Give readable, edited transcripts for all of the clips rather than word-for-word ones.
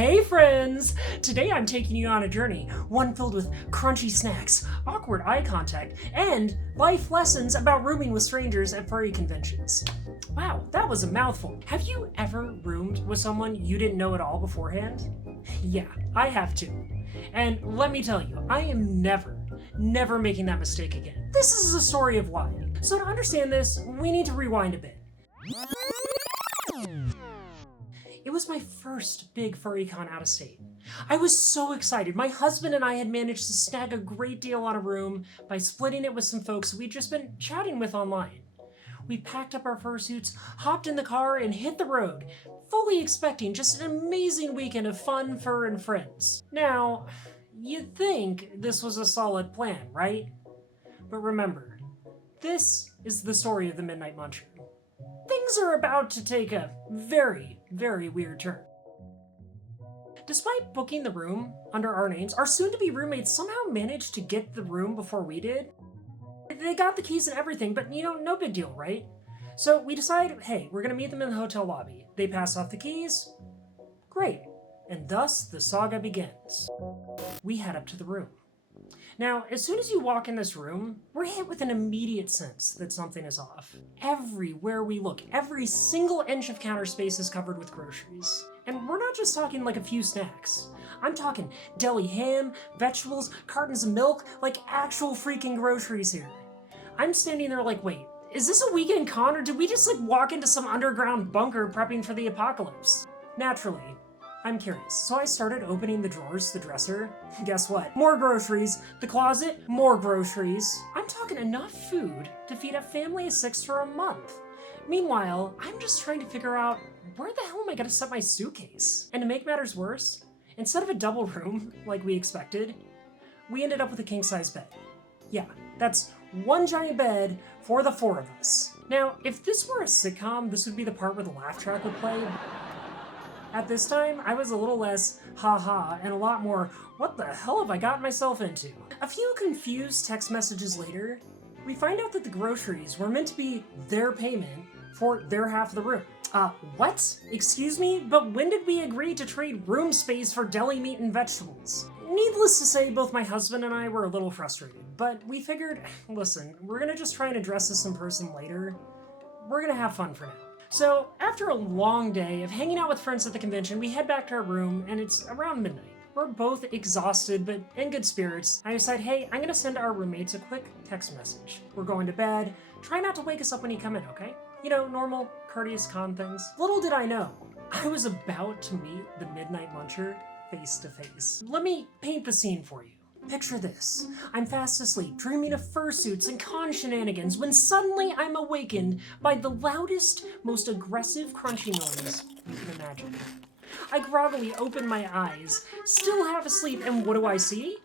Hey friends! Today I'm taking you on a journey, one filled with crunchy snacks, awkward eye contact, and life lessons about rooming with strangers at furry conventions. Wow, that was a mouthful. Have you ever roomed with someone you didn't know at all beforehand? Yeah, I have too. And let me tell you, I am never making that mistake again. This is a story of why. So to understand this, we need to rewind a bit. It was my first big furry con out of state. I was so excited. My husband and I had managed to snag a great deal on a room by splitting it with some folks we'd just been chatting with online. We packed up our fursuits, hopped in the car, and hit the road, fully expecting just an amazing weekend of fun, fur, and friends. Now, you'd think this was a solid plan, right? But remember, this is the story of the Midnight Muncher. Things are about to take a very weird turn. Despite booking the room under our names, our soon-to-be roommates somehow managed to get the room before we did. They got the keys and everything, but no big deal, right? So we decided, hey, we're gonna meet them in the hotel lobby. They pass off the keys. Great. And thus the saga begins. We head up to the room. Now, as soon as you walk in this room, we're hit with an immediate sense that something is off. Everywhere we look, every single inch of counter space is covered with groceries. And we're not just talking like a few snacks. I'm talking deli ham, vegetables, cartons of milk, like actual freaking groceries here. I'm standing there like, wait, is this a weekend con or did we just walk into some underground bunker prepping for the apocalypse? Naturally, I'm curious, so I started opening the drawers, the dresser. Guess what? More groceries. The closet, more groceries. I'm talking enough food to feed a family of 6 for a month. Meanwhile, I'm just trying to figure out where the hell am I gonna set my suitcase? And to make matters worse, instead of a double room like we expected, we ended up with a king-size bed. Yeah, that's one giant bed for the 4 of us. Now, if this were a sitcom, this would be the part where the laugh track would play. At this time, I was a little less ha-ha and a lot more, what the hell have I gotten myself into? A few confused text messages later, we find out that the groceries were meant to be their payment for their half of the room. What? Excuse me? But when did we agree to trade room space for deli meat and vegetables? Needless to say, both my husband and I were a little frustrated, but we figured, listen, we're gonna just try and address this in person later. We're gonna have fun for now. So, after a long day of hanging out with friends at the convention, we head back to our room, and it's around midnight. We're both exhausted, but in good spirits. I decide, hey, I'm gonna send our roommates a quick text message. We're going to bed. Try not to wake us up when you come in, okay? Normal, courteous con things. Little did I know, I was about to meet the Midnight Muncher face to face. Let me paint the scene for you. Picture this. I'm fast asleep, dreaming of fursuits and con shenanigans, when suddenly I'm awakened by the loudest, most aggressive crunchy noise you can imagine. I groggily open my eyes, still half asleep, and what do I see?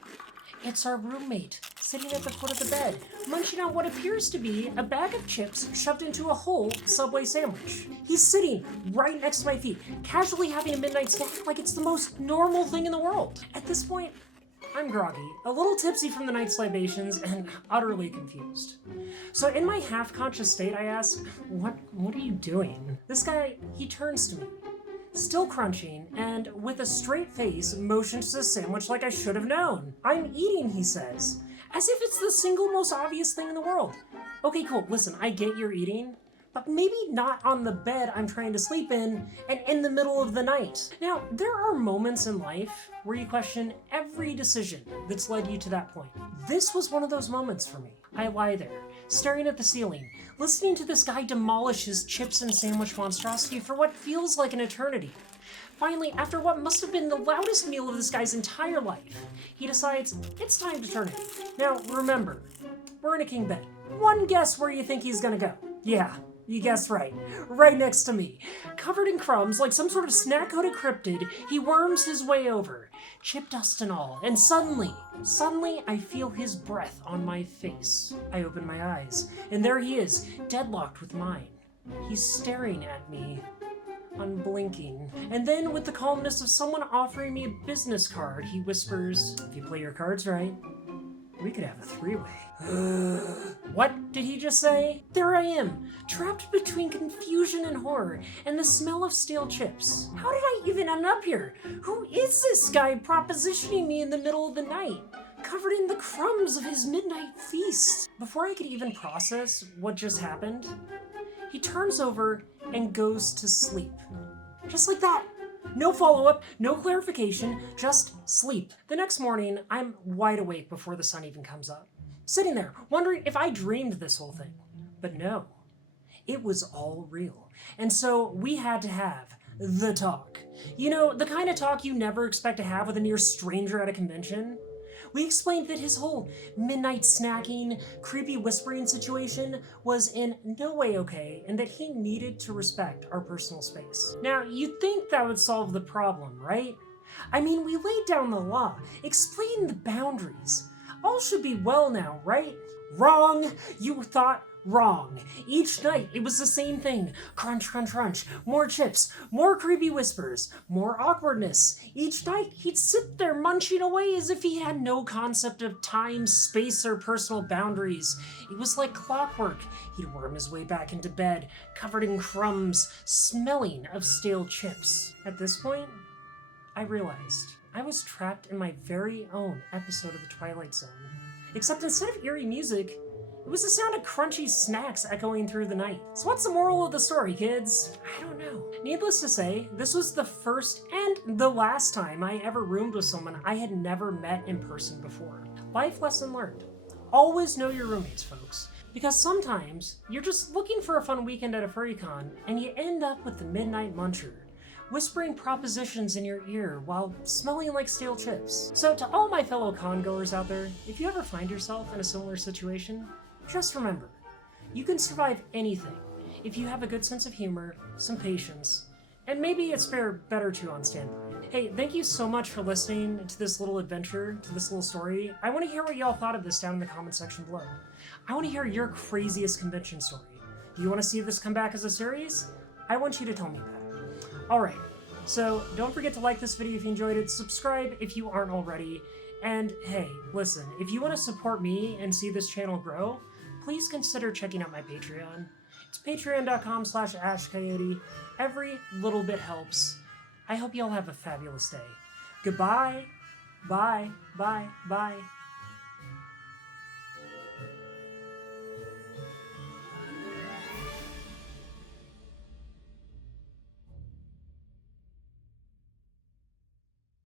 It's our roommate, sitting at the foot of the bed, munching on what appears to be a bag of chips shoved into a whole Subway sandwich. He's sitting right next to my feet, casually having a midnight snack like it's the most normal thing in the world. At this point, I'm groggy, a little tipsy from the night's libations, and utterly confused. So in my half-conscious state, I ask, what are you doing? This guy, he turns to me, still crunching, and with a straight face, motions to the sandwich like I should have known. I'm eating, he says, as if it's the single most obvious thing in the world. Okay, cool, listen, I get you're eating, but maybe not on the bed I'm trying to sleep in and in the middle of the night. Now, there are moments in life where you question every decision that's led you to that point. This was one of those moments for me. I lie there, staring at the ceiling, listening to this guy demolish his chips and sandwich monstrosity for what feels like an eternity. Finally, after what must have been the loudest meal of this guy's entire life, he decides it's time to turn in. Now, remember, we're in a king bed. One guess where you think he's gonna go. Yeah, you guessed right. Right next to me. Covered in crumbs, like some sort of snack-coated cryptid, he worms his way over, chip dust and all, and suddenly, I feel his breath on my face. I open my eyes, and there he is, deadlocked with mine. He's staring at me, unblinking. And then, with the calmness of someone offering me a business card, he whispers, if you play your cards right, We could have a three-way. What did he just say? There I am, trapped between confusion and horror and the smell of stale chips. How did I even end up here? Who is this guy propositioning me in the middle of the night, covered in the crumbs of his midnight feast? Before I could even process what just happened, he turns over and goes to sleep. Just like that. No follow-up, no clarification, just sleep. The next morning, I'm wide awake before the sun even comes up, sitting there, wondering if I dreamed this whole thing. But no, it was all real. And so we had to have the talk. You know, the kind of talk you never expect to have with a near stranger at a convention. We explained that his whole midnight snacking, creepy whispering situation was in no way okay, and that he needed to respect our personal space. Now, you'd think that would solve the problem, right? I mean, we laid down the law, explained the boundaries. All should be well now, right? Wrong! You thought wrong. Each night, it was the same thing. Crunch, crunch, crunch. More chips, more creepy whispers, more awkwardness. Each night, he'd sit there munching away as if he had no concept of time, space, or personal boundaries. It was like clockwork. He'd worm his way back into bed, covered in crumbs, smelling of stale chips. At this point, I realized I was trapped in my very own episode of The Twilight Zone. Except instead of eerie music, it was the sound of crunchy snacks echoing through the night. So what's the moral of the story, kids? I don't know. Needless to say, this was the first and the last time I ever roomed with someone I had never met in person before. Life lesson learned. Always know your roommates, folks. Because sometimes you're just looking for a fun weekend at a furry con and you end up with the Midnight Muncher, whispering propositions in your ear while smelling like stale chips. So to all my fellow con-goers out there, if you ever find yourself in a similar situation, just remember, you can survive anything if you have a good sense of humor, some patience, and maybe a spare bed or two on standby. Hey, thank you so much for listening to this little adventure, to this little story. I want to hear what y'all thought of this down in the comment section below. I want to hear your craziest convention story. Do you want to see this come back as a series? I want you to tell me that. Alright, so don't forget to like this video if you enjoyed it, subscribe if you aren't already, and hey, listen, if you want to support me and see this channel grow, please consider checking out my Patreon. It's patreon.com/ashcoyote. Every little bit helps. I hope you all have a fabulous day. Goodbye. Bye. Bye. Bye.